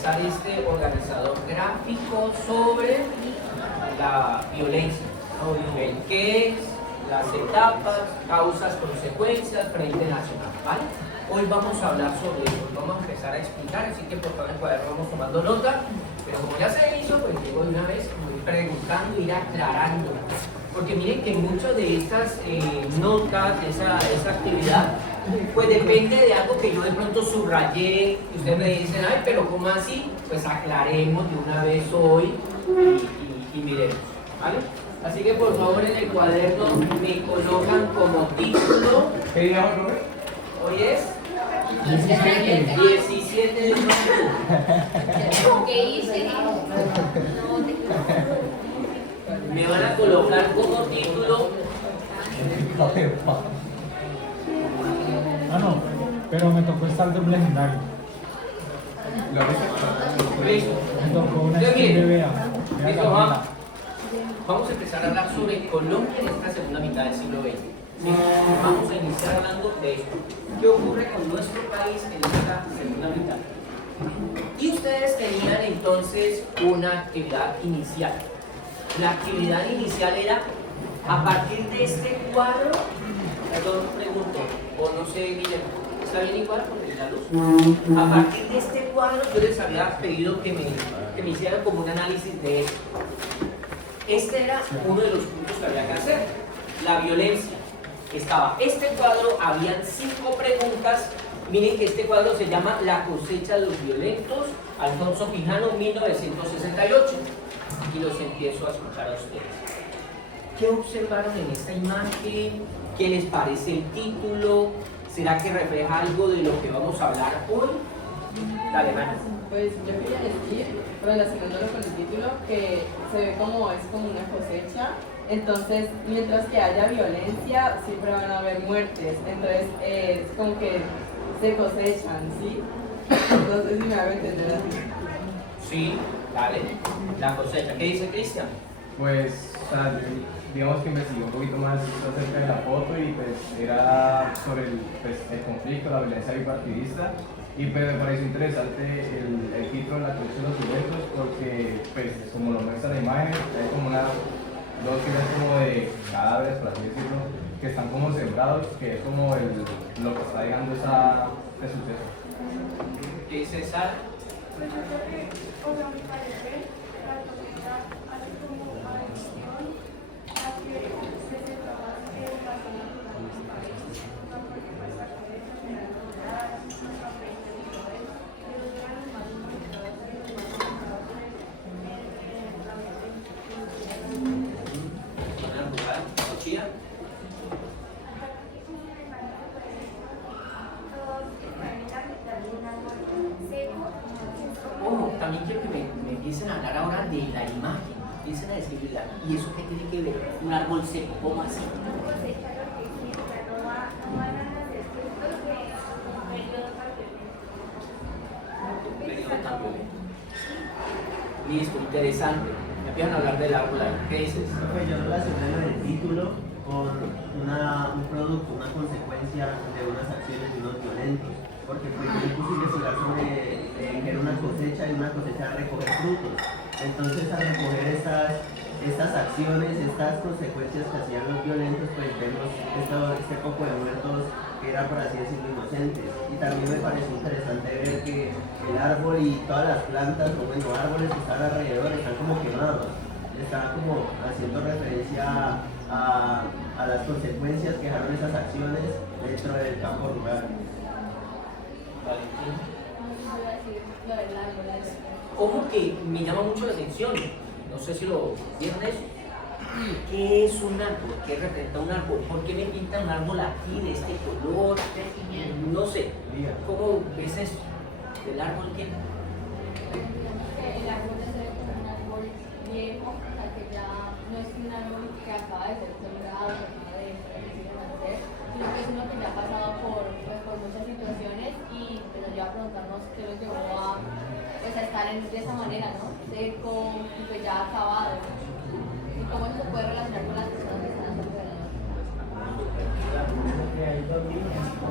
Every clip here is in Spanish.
realizar este organizador gráfico sobre la violencia. El qué es, las etapas, causas, consecuencias, frente nacional, ¿vale? Hoy vamos a hablar sobre eso, vamos a empezar a explicar, así que por favor en el cuaderno vamos tomando nota, pero como ya se hizo, pues llego de una vez, como ir preguntando, ir aclarando, porque miren que muchas de estas notas, de esa actividad, pues depende de algo que yo de pronto subrayé, y ustedes me dicen, ay, pero ¿cómo así? Pues aclaremos de una vez hoy y miremos, ¿vale? Así que por favor en el cuaderno me colocan como título. ¿Qué día va, profe? Hoy es 17 de mayo. ¿Qué hice? Me van a colocar como título. Ah, no, pero me tocó estar de un legendario. Listo. Me tocó una Entonces, skin de miren, Bea. listo, vamos a empezar a hablar sobre Colombia en esta segunda mitad del siglo XX. ¿Sí? Vamos a iniciar hablando de esto. ¿Qué ocurre con nuestro país en esta segunda mitad? Y ustedes tenían entonces una actividad inicial. La actividad inicial era a partir de este cuadro, perdón, pregunto, o no sé, Guillermo, ¿está bien igual con la luz? A partir de este cuadro yo les había pedido que me hicieran como un análisis de esto. Este era uno de los puntos que había que hacer, la violencia. Estaba este cuadro, habían 5 preguntas. Miren que este cuadro se llama La cosecha de los violentos, Alfonso Quijano, 1968. Y los empiezo a escuchar a ustedes. ¿Qué observaron en esta imagen? ¿Qué les parece el título? ¿Será que refleja algo de lo que vamos a hablar hoy? Dale, Manu. Pues yo quería decir, relacionándolo con el título, que se ve como es como una cosecha. Entonces, mientras que haya violencia, siempre van a haber muertes. Entonces, es como que se cosechan, ¿sí? No sé si me hago entender así. Sí, dale. La cosecha. ¿Qué dice Cristian? Pues, o sea, digamos que investigué un poquito más acerca de la foto y pues era sobre el conflicto, la violencia bipartidista y pues me pareció interesante el título de la colección de los violentos porque pues como lo muestra la imagen hay como dos filas como de cadáveres, por así decirlo, que están como sembrados, que es como lo que está llegando ese suceso. ¿Qué dice Sara? Pues yo creo que, o sea, a mi parecer, la cosecha hace como alusión a que se centra más en la zona rural de los países, ¿no? Porque pues la cosecha se da en los lugares, los papeles y todo eso, y los granos más involucrados y los más involucrados en la violencia. Zona rural, Chía. Ojo, también quiero que me empiecen a hablar ahora de la imagen, empiecen a decir, ¿y eso qué tiene que ver? Un árbol seco, ¿cómo así? Periodo tan violento. Listo, interesante. Me empiezan a hablar del árbol ahí. ¿Qué dices? Pues yo relacioné lo del título con un producto, una consecuencia de unas acciones de unos violentos. Porque pues yo me puse a investigar sobre que era una cosecha y una cosecha de recoger frutos. Entonces al recoger estas acciones, estas consecuencias que hacían los violentos, pues vemos este poco de muertos que eran, por así decirlo, inocentes. Y también me pareció interesante ver que el árbol y todas las plantas, o bueno, árboles que están alrededor están como quemados. Estaba como haciendo referencia a las consecuencias que dejaron esas acciones dentro del campo rural. Valentín. Voy a decir lo del árbol. Ojo que me llama mucho la atención, no sé si lo vieron eso. ¿Qué es un árbol? ¿Qué representa un árbol? ¿Por qué me pintan un árbol aquí de este color? No sé. ¿Cómo ves eso? ¿El árbol qué? El árbol debe ser como un árbol viejo, o sea que ya no es un árbol que acaba de ser sembrado, que acaba de nacer, sino que es uno que ya ha pasado por muchas situaciones y pues, nos lleva a preguntarnos qué lo llevó a estar de esa manera, ¿no? Seco y pues ya acabado. Y cómo eso se puede relacionar con las personas que están a su alrededor.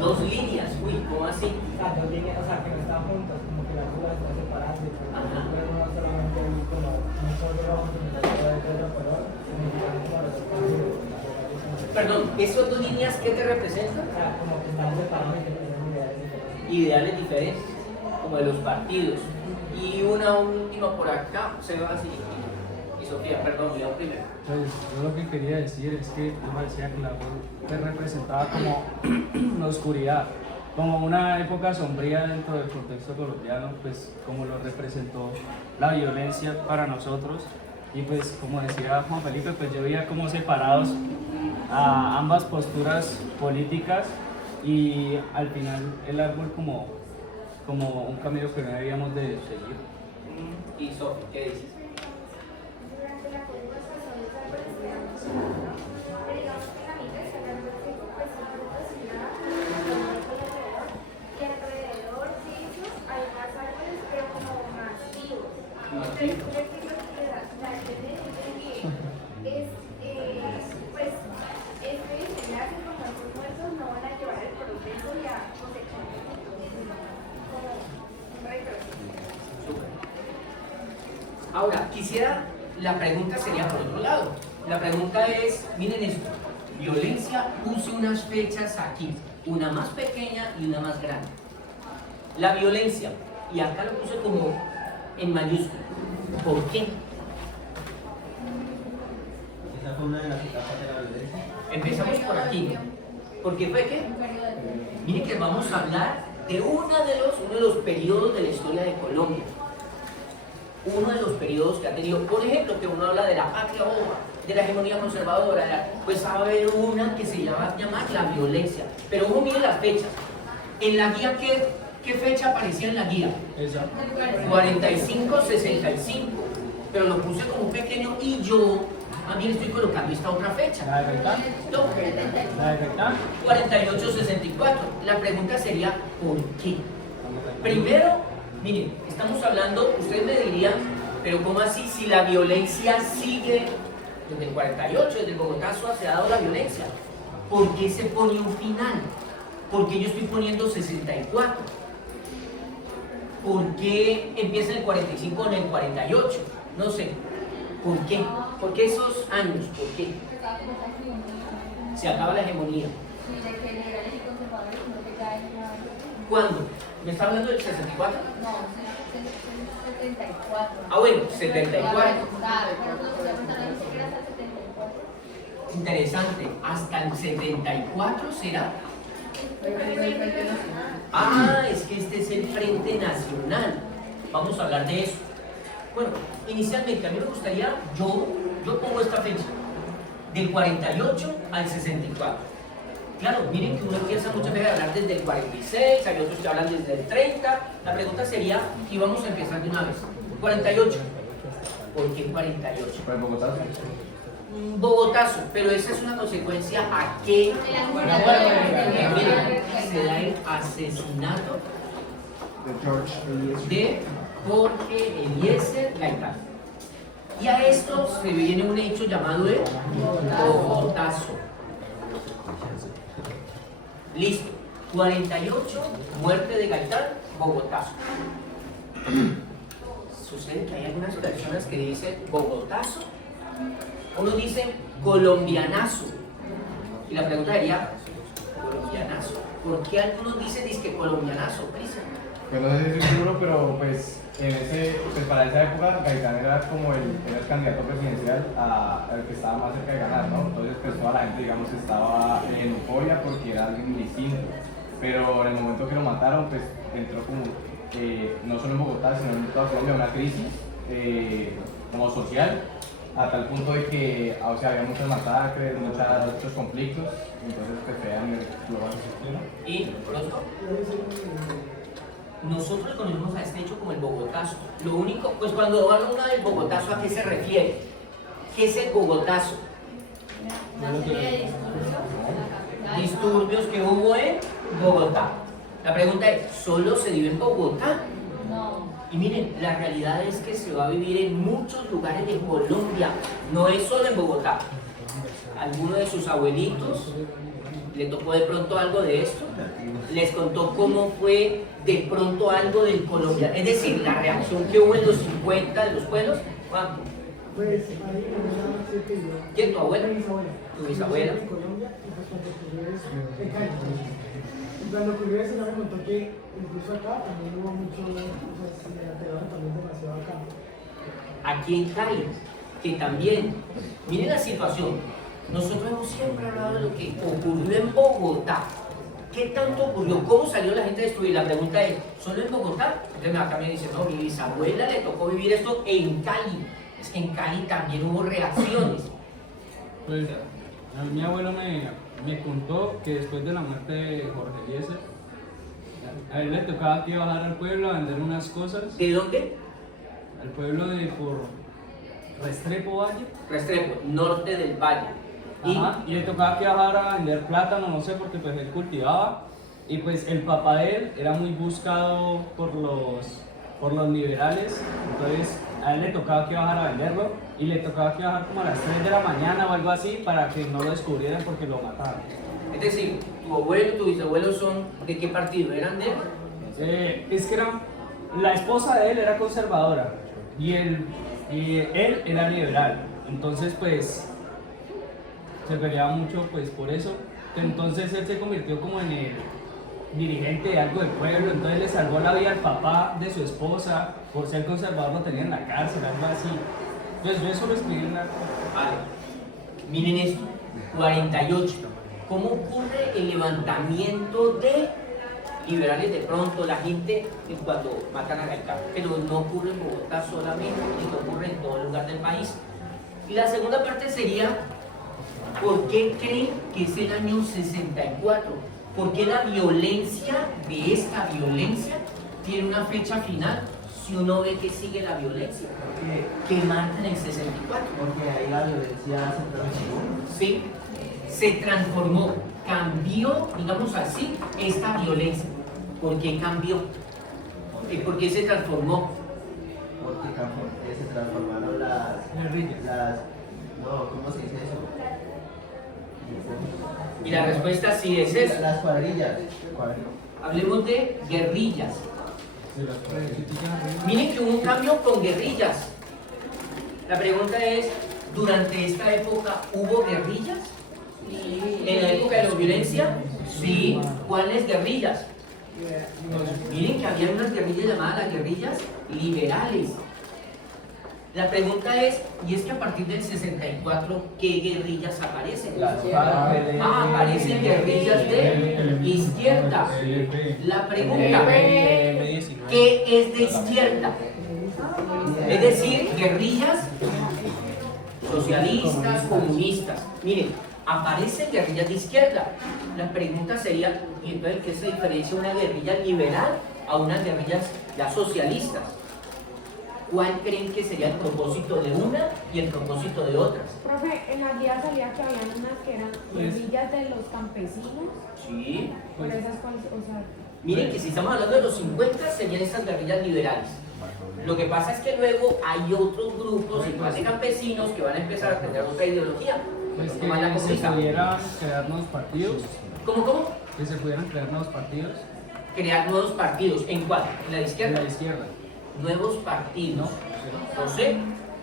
Dos líneas, uy, ¿cómo así? O sea, dos líneas, o sea, que no están juntas, como que las dudas están separadas de Perdón, ¿esas dos líneas qué te representan? Como que estamos separados y tenemos ideales diferentes. Ideales diferentes, como de los partidos. Y una última por acá, Sebas y Sofía, perdón, yo primero. Pues yo lo que quería decir es que yo me decía que el árbol te representaba como la oscuridad, como una época sombría dentro del contexto colombiano, pues como lo representó la violencia para nosotros. Y pues como decía Juan Felipe, pues yo veía como separados a ambas posturas políticas y al final el árbol como un camino que no debíamos de seguir. Y Sofía, ¿qué dices? Durante la conversación de esa presentación, pero digamos que la mitad está hablando de pues son frutos y nada, y alrededor de ellos hay más árboles, pero como más vivos. Entonces, creo que lo que la gente dice que es, pues, este desenlace con nuestros muertos no van a llevar al progreso y a cosechar como un retroceso. Ahora, la pregunta sería por otro lado. La pregunta es, miren esto, violencia, puse unas fechas aquí, una más pequeña y una más grande. La violencia, y acá lo puse como en mayúscula. ¿Por qué? Esa fue una de las etapas de la violencia. Empezamos por aquí. ¿Por qué fue qué? Miren que vamos a hablar de uno de los periodos de la historia de Colombia. Uno de los periodos que ha tenido, por ejemplo, que uno habla de la patria boba, de la hegemonía conservadora, pues va a haber una que se llama la violencia. Pero uno mire las fechas. En la guía, ¿qué fecha aparecía en la guía? Esa. 45-65. Pero lo puse como un pequeño y yo también estoy colocando esta otra fecha. ¿La de Gaitán? No, ¿La de Gaitán? 48-64. La pregunta sería, ¿por qué? Primero, miren, estamos hablando, ustedes me dirían, pero ¿cómo así? Si la violencia sigue desde el 48, desde el Bogotazo se ha dado la violencia. ¿Por qué se pone un final? ¿Por qué yo estoy poniendo 64? ¿Por qué empieza en el 45 o en el 48? No sé. ¿Por qué? ¿Por qué esos años? ¿Por qué? Se acaba la hegemonía. ¿Cuándo? ¿Me está hablando del 64? No, 74. Ah, bueno, 74. Interesante. ¿Hasta el 74 será? Ah, es que este es el Frente Nacional. Vamos a hablar de eso. Bueno, inicialmente a mí me gustaría, yo pongo esta fecha, del 48 al 64. Claro, miren que uno empieza muchas veces a hablar desde el 46, hay otros que hablan desde el 30. La pregunta sería, y vamos a empezar de una vez, 48. ¿Por qué 48? Pues Bogotá. Bogotazo, pero esa es una consecuencia a qué? Miren, se da el asesinato De George Eliezer. de Jorge Eliezer Gaitán. Y a esto se viene un hecho llamado el Bogotazo. Listo. 48, muerte de Gaitán, Bogotazo. Sucede que hay algunas personas que dicen Bogotazo, unos dicen colombianazo. Y la pregunta sería, colombianazo. ¿Por qué algunos dicen disque colombianazo, Prisa? Pues no sé si estoy seguro, pero pues, pues para esa época Gaitán era como el candidato presidencial al que estaba más cerca de ganar, ¿no? Entonces pues toda la gente digamos estaba en euforia porque era alguien distinto. Pero en el momento que lo mataron pues entró como, no solo en Bogotá sino en toda Colombia, una crisis como social, a tal punto de que o sea, había muchas masacres, muchos conflictos, entonces pues fue a nivel global. Y pronto, nosotros conocemos a este hecho como el Bogotazo. Lo único, pues cuando habla uno del Bogotazo, ¿a qué se refiere? ¿Qué es el Bogotazo? Una serie de disturbios en la capital. Disturbios que hubo en Bogotá. La pregunta es, ¿solo se dio en Bogotá? No. Y miren, la realidad es que se va a vivir en muchos lugares de Colombia, no es solo en Bogotá. ¿Alguno de sus abuelitos le tocó de pronto algo de esto? ¿Les contó cómo fue de pronto algo del Colombia? Es decir, la reacción que hubo en los 50 de los pueblos. Juan, Pues ahí en una nació que yo. ¿Quién, tu abuela? Mi bisabuela. ¿Tu bisabuela? En Colombia, y pues cuando ocurrió eso, en Cali. Y cuando ocurrió eso, ella me contó que incluso acá también hubo mucho, pues se me alteraron también demasiado acá. Aquí en Cali, que también, miren la situación, nosotros hemos siempre hablado de lo que ocurrió en Bogotá. ¿Qué tanto ocurrió? ¿Cómo salió la gente a destruir? La pregunta es, ¿solo en Bogotá? Entonces acá me dicen, no, mi bisabuela le tocó vivir esto en Cali. Es que en Cali también hubo reacciones. Pues a mi abuelo me contó que después de la muerte de Jorge Eliezer, a él le tocaba que bajar al pueblo a vender unas cosas. ¿De dónde? Al pueblo de por Restrepo Valle. Restrepo, norte del valle. Ajá, y le tocaba que bajar a vender plátano, no sé, porque pues él cultivaba. Y pues el papá de él era muy buscado por los liberales, entonces a él le tocaba que bajar a venderlo y le tocaba que bajar como a las 3 de la mañana o algo así para que no lo descubrieran porque lo mataron. Es decir, tu abuelo y tu bisabuelo son ¿de qué partido? ¿Eran de? Es que la esposa de él era conservadora y él era liberal, entonces pues se peleaba mucho pues por eso. Entonces él se convirtió como en el dirigente de algo del pueblo, entonces le salvó la vida al papá de su esposa, por ser conservador lo tenía en la cárcel, algo así. Entonces yo eso lo escribí en la... Vale. Miren esto, 48. ¿Cómo ocurre el levantamiento de liberales de pronto, la gente cuando matan a Gaitán? Pero no ocurre en Bogotá solamente, sino ocurre en todo lugar del país. Y la segunda parte sería, ¿por qué creen que es el año 64? ¿Por qué la violencia de esta violencia tiene una fecha final si uno ve que sigue la violencia? Que marca en el 64. Porque ahí la violencia se transformó. Sí, se transformó, cambió, digamos así, esta violencia. ¿Por qué cambió? ¿Por qué se transformó? Porque se transformaron no, ¿cómo se dice eso? Y la respuesta sí es eso. Las cuadrillas. Hablemos de guerrillas. Miren que hubo un cambio con guerrillas. La pregunta es, ¿durante esta época hubo guerrillas? ¿En la época de la violencia? Sí. ¿Cuáles guerrillas? Miren que había unas guerrillas llamadas las guerrillas liberales. La pregunta es, y es que a partir del 64, ¿qué guerrillas aparecen? Aparecen guerrillas de izquierda. La pregunta, ¿qué es de izquierda? Es decir, guerrillas socialistas, comunistas. Miren, aparecen guerrillas de izquierda. La pregunta sería, ¿y entonces qué se diferencia una guerrilla liberal a unas guerrillas ya socialistas? ¿Cuál creen que sería el propósito de una y el propósito de otras? Profe, en la guía salía que habían unas que eran guerrillas de los campesinos. Sí. Por esas cuales, o sea... Miren que si estamos hablando de los 50, serían estas guerrillas liberales. Lo que pasa es que luego hay otros grupos, igual de campesinos, que van a empezar a tener otra ideología. Pues como la que se comunista. pudieran crear nuevos partidos. ¿Cómo? Que se pudieran crear nuevos partidos. Crear nuevos partidos. ¿En cuál? ¿En la de En izquierda? la izquierda. Nuevos partidos. ¿No? José,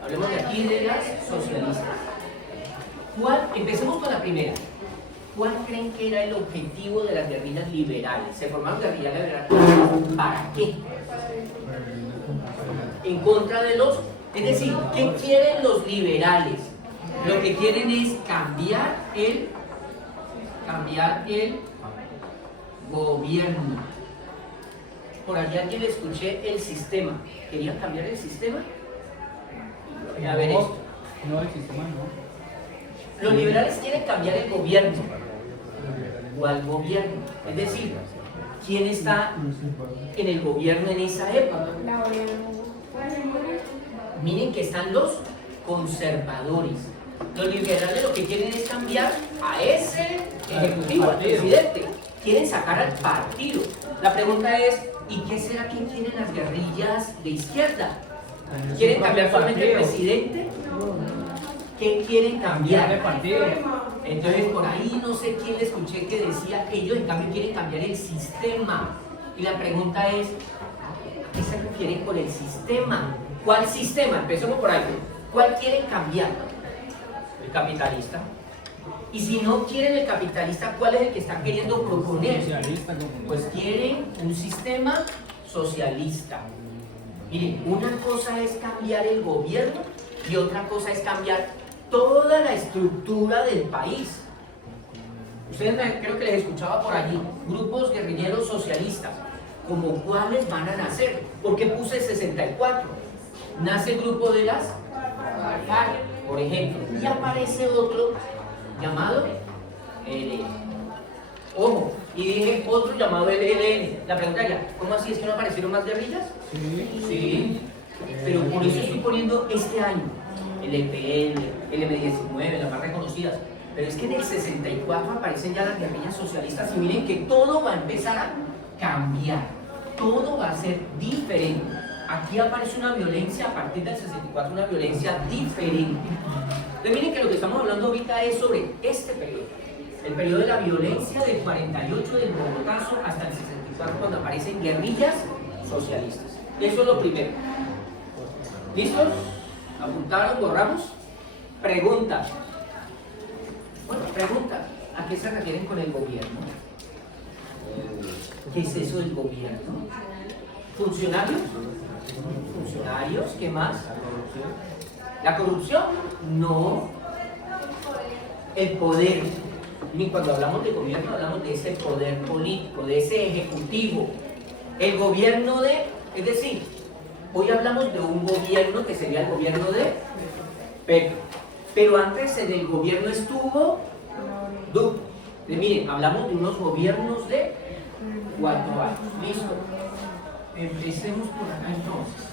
hablemos de aquí de las socialistas. Empecemos con la primera. ¿Cuál creen que era el objetivo de las guerrillas liberales? Se formaron guerrillas liberales. ¿Para qué? En contra de los... Es decir, ¿qué quieren los liberales? Lo que quieren es cambiar el gobierno. Por allá que le escuché el sistema. ¿Querían cambiar el sistema? A ver esto. No, el sistema no. Los liberales quieren cambiar el gobierno. ¿Cuál gobierno? Es decir, ¿quién está en el gobierno en esa época? La Miren que están los conservadores. Los liberales lo que quieren es cambiar a ese ejecutivo, al presidente. Quieren sacar al partido. La pregunta es, ¿y qué será que quieren las guerrillas de izquierda? ¿Quieren cambiar solamente el presidente? ¿Qué quieren cambiar? De partido. Entonces por ahí no sé quién le escuché que decía que ellos en cambio quieren cambiar el sistema. Y la pregunta es, ¿a qué se refieren con el sistema? ¿Cuál sistema? Empecemos por ahí. ¿Cuál quieren cambiar? El capitalista. Y si no quieren el capitalista, ¿cuál es el que están queriendo proponer? Socialista, comunista. Pues quieren un sistema socialista. Miren, una cosa es cambiar el gobierno y otra cosa es cambiar toda la estructura del país. Ustedes creo que les escuchaba por allí, grupos guerrilleros socialistas, como cuáles van a nacer. ¿Por qué puse 64? Nace el grupo de las FARC, por ejemplo, y aparece otro llamado ELN. Ojo, y dije otro llamado ELN. La pregunta era, ¿cómo así? ¿Es que no aparecieron más guerrillas? Sí, pero por eso estoy poniendo este año el EPN, el M19, las más reconocidas. Pero es que en el 64 aparecen ya las guerrillas socialistas y miren que todo va a empezar a cambiar, todo va a ser diferente. Aquí aparece una violencia a partir del 64, una violencia diferente. Entonces miren que lo que estamos hablando ahorita es sobre este periodo, el periodo de la violencia del 48 del Bogotazo hasta el 64 cuando aparecen guerrillas socialistas. Eso es lo primero. ¿Listos? ¿Apuntaron? ¿Borramos? Preguntas. Bueno, pregunta, ¿a qué se refieren con el gobierno? ¿Qué es eso del gobierno? ¿Funcionarios? ¿Funcionarios? ¿Qué más? ¿La corrupción? No. El poder. Y cuando hablamos de gobierno hablamos de ese poder político, de ese ejecutivo. El gobierno de, es decir, hoy hablamos de un gobierno que sería el gobierno de Petro. Pero antes en el gobierno estuvo Duque. Miren, hablamos de unos gobiernos de 4 años. Listo. Empecemos por acá entonces.